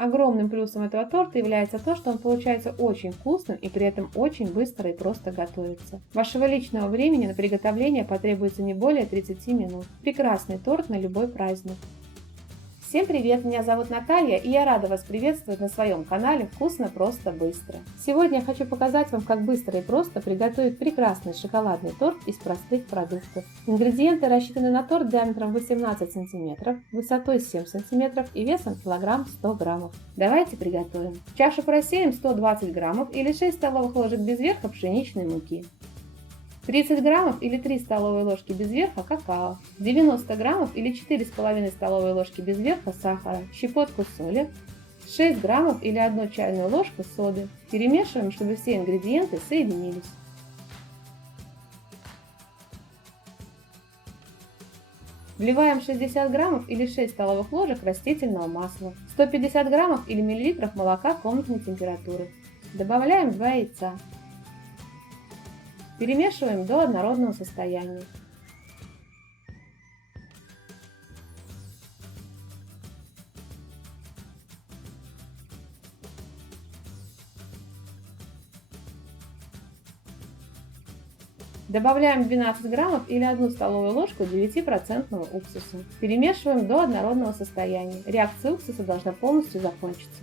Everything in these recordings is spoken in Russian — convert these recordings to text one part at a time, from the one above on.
Огромным плюсом этого торта является то, что он получается очень вкусным и при этом очень быстро и просто готовится. Вашего личного времени на приготовление потребуется не более 30 минут. Прекрасный торт на любой праздник. Всем привет, меня зовут Наталья, и я рада вас приветствовать на своем канале «Вкусно, просто, быстро». Сегодня я хочу показать вам, как быстро и просто приготовить прекрасный шоколадный торт из простых продуктов. Ингредиенты рассчитаны на торт диаметром 18 см, высотой 7 см и весом килограмм 100 граммов. Давайте приготовим. В чашу просеем 120 граммов или 6 столовых ложек без верха пшеничной муки. 30 граммов или 3 столовые ложки без верха какао, 90 граммов или 4,5 столовые ложки без верха сахара, щепотку соли, 6 граммов или 1 чайную ложку соды. Перемешиваем, чтобы все ингредиенты соединились. Вливаем 60 граммов или 6 столовых ложек растительного масла, 150 граммов или миллилитров молока комнатной температуры. Добавляем 2 яйца. Перемешиваем до однородного состояния. Добавляем 12 граммов или 1 столовую ложку 9% уксуса. Перемешиваем до однородного состояния. Реакция уксуса должна полностью закончиться.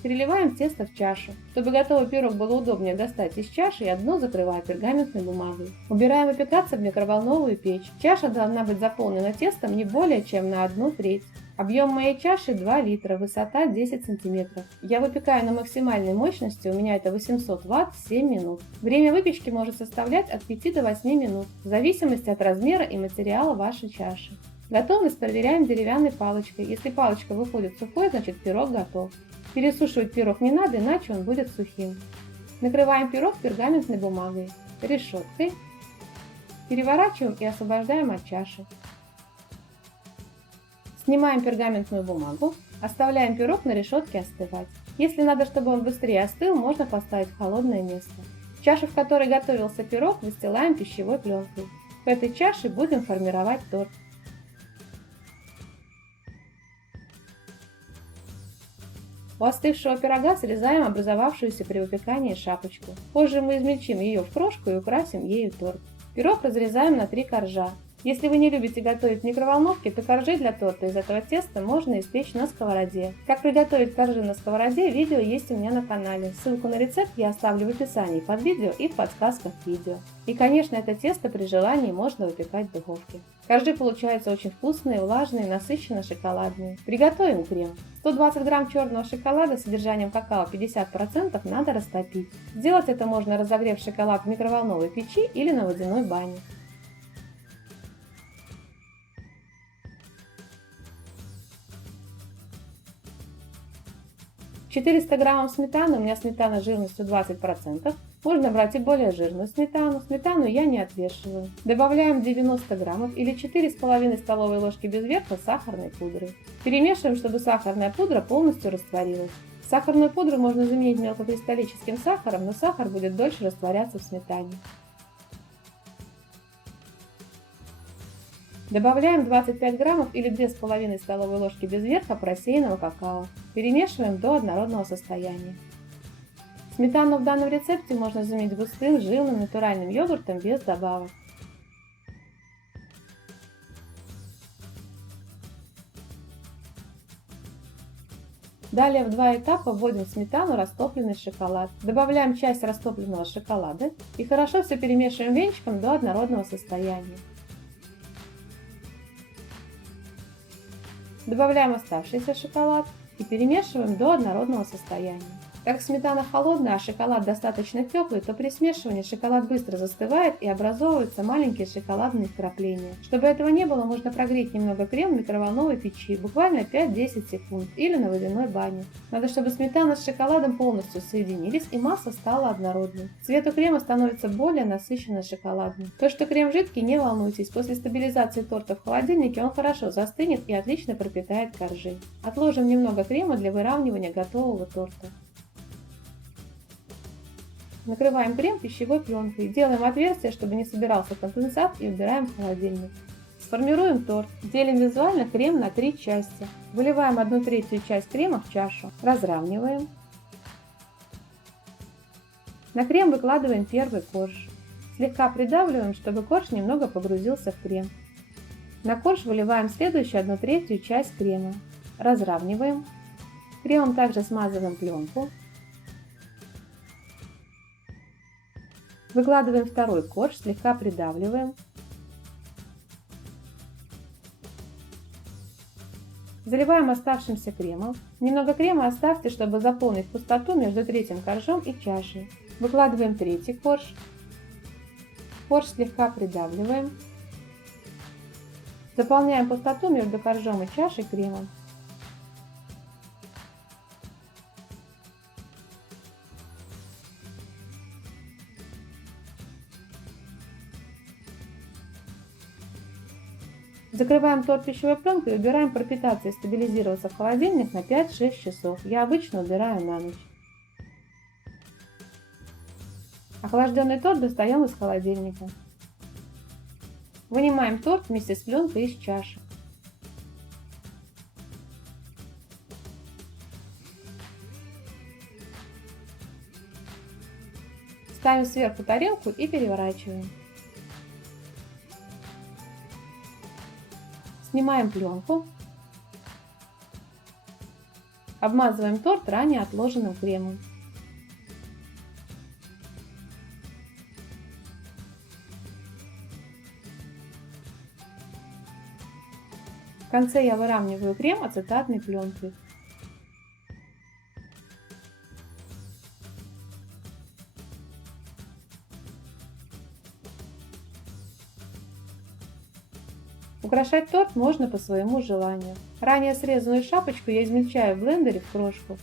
Переливаем тесто в чашу. Чтобы готовый пирог было удобнее достать из чаши, я дно закрываю пергаментной бумагой. Убираем выпекаться в микроволновую печь. Чаша должна быть заполнена тестом не более чем на 1/3. Объем моей чаши 2 литра, высота 10 см. Я выпекаю на максимальной мощности, у меня это 800 Вт, 7 минут. Время выпечки может составлять от 5 до 8 минут, в зависимости от размера и материала вашей чаши. Готовность проверяем деревянной палочкой. Если палочка выходит сухой, значит пирог готов. Пересушивать пирог не надо, иначе он будет сухим. Накрываем пирог пергаментной бумагой, решеткой, переворачиваем и освобождаем от чаши. Снимаем пергаментную бумагу, оставляем пирог на решетке остывать. Если надо, чтобы он быстрее остыл, можно поставить в холодное место. Чашу, в которой готовился пирог, выстилаем пищевой пленкой. В этой чаше будем формировать торт. У остывшего пирога срезаем образовавшуюся при выпекании шапочку. Позже мы измельчим ее в крошку и украсим ею торт. Пирог разрезаем на 3 коржа. Если вы не любите готовить в микроволновке, то коржи для торта из этого теста можно испечь на сковороде. Как приготовить коржи на сковороде, видео есть у меня на канале. Ссылку на рецепт я оставлю в описании под видео и в подсказках к видео. И, конечно, это тесто при желании можно выпекать в духовке. Коржи получаются очень вкусные, влажные, насыщенно шоколадные. Приготовим крем. 120 грамм черного шоколада с содержанием какао 50% надо растопить. Сделать это можно, разогрев шоколад в микроволновой печи или на водяной бане. В 400 граммов сметаны, у меня сметана жирностью 20%, можно брать и более жирную сметану. Сметану я не отвешиваю. Добавляем 90 граммов или 4,5 столовые ложки без верха сахарной пудры. Перемешиваем, чтобы сахарная пудра полностью растворилась. Сахарную пудру можно заменить мелкокристаллическим сахаром, но сахар будет дольше растворяться в сметане. Добавляем 25 граммов или 2,5 столовые ложки без верха просеянного какао. Перемешиваем до однородного состояния. Сметану в данном рецепте можно заменить густым, жирным, натуральным йогуртом без добавок. Далее в 2 этапа вводим в сметану растопленный шоколад. Добавляем часть растопленного шоколада и хорошо все перемешиваем венчиком до однородного состояния. Добавляем оставшийся шоколад и перемешиваем до однородного состояния. Так как сметана холодная, а шоколад достаточно теплый, то при смешивании шоколад быстро застывает и образовываются маленькие шоколадные вкрапления. Чтобы этого не было, можно прогреть немного крем в микроволновой печи, буквально 5-10 секунд, или на водяной бане. Надо, чтобы сметана с шоколадом полностью соединились и масса стала однородной. Цвет у крема становится более насыщенно шоколадным. То, что крем жидкий, не волнуйтесь, после стабилизации торта в холодильнике он хорошо застынет и отлично пропитает коржи. Отложим немного крема для выравнивания готового торта. Накрываем крем пищевой пленкой, делаем отверстие, чтобы не собирался конденсат, и убираем в холодильник. Сформируем торт. Делим визуально крем на 3 части. Выливаем 1/3 часть крема в чашу. Разравниваем. На крем выкладываем первый корж. Слегка придавливаем, чтобы корж немного погрузился в крем. На корж выливаем следующую 1/3 часть крема. Разравниваем. Кремом также смазываем пленку. Выкладываем второй корж, слегка придавливаем. Заливаем оставшимся кремом. Немного крема оставьте, чтобы заполнить пустоту между третьим коржом и чашей. Выкладываем третий корж. Корж слегка придавливаем. Заполняем пустоту между коржом и чашей кремом. Закрываем торт пищевой пленкой и убираем пропитаться и стабилизироваться в холодильник на 5-6 часов. Я обычно убираю на ночь. Охлажденный торт достаем из холодильника. Вынимаем торт вместе с пленкой из чаши. Ставим сверху тарелку и переворачиваем. Снимаем пленку. Обмазываем торт ранее отложенным кремом. В конце я выравниваю крем ацетатной пленкой. Украшать торт можно по своему желанию. Ранее срезанную шапочку я измельчаю в блендере в крошку.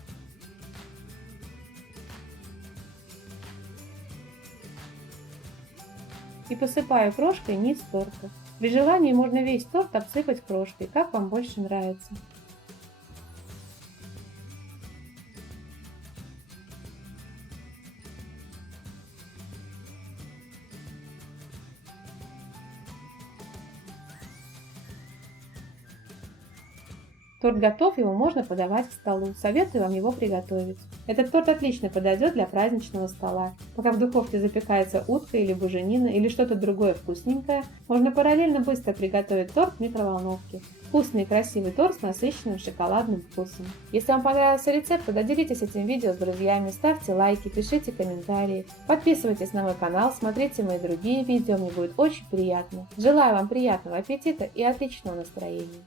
И посыпаю крошкой низ торта. При желании можно весь торт обсыпать крошкой, как вам больше нравится. Торт готов, его можно подавать к столу. Советую вам его приготовить. Этот торт отлично подойдет для праздничного стола. Пока в духовке запекается утка или буженина или что-то другое вкусненькое, можно параллельно быстро приготовить торт в микроволновке. Вкусный и красивый торт с насыщенным шоколадным вкусом. Если вам понравился рецепт, то поделитесь этим видео с друзьями, ставьте лайки, пишите комментарии, подписывайтесь на мой канал, смотрите мои другие видео, мне будет очень приятно. Желаю вам приятного аппетита и отличного настроения.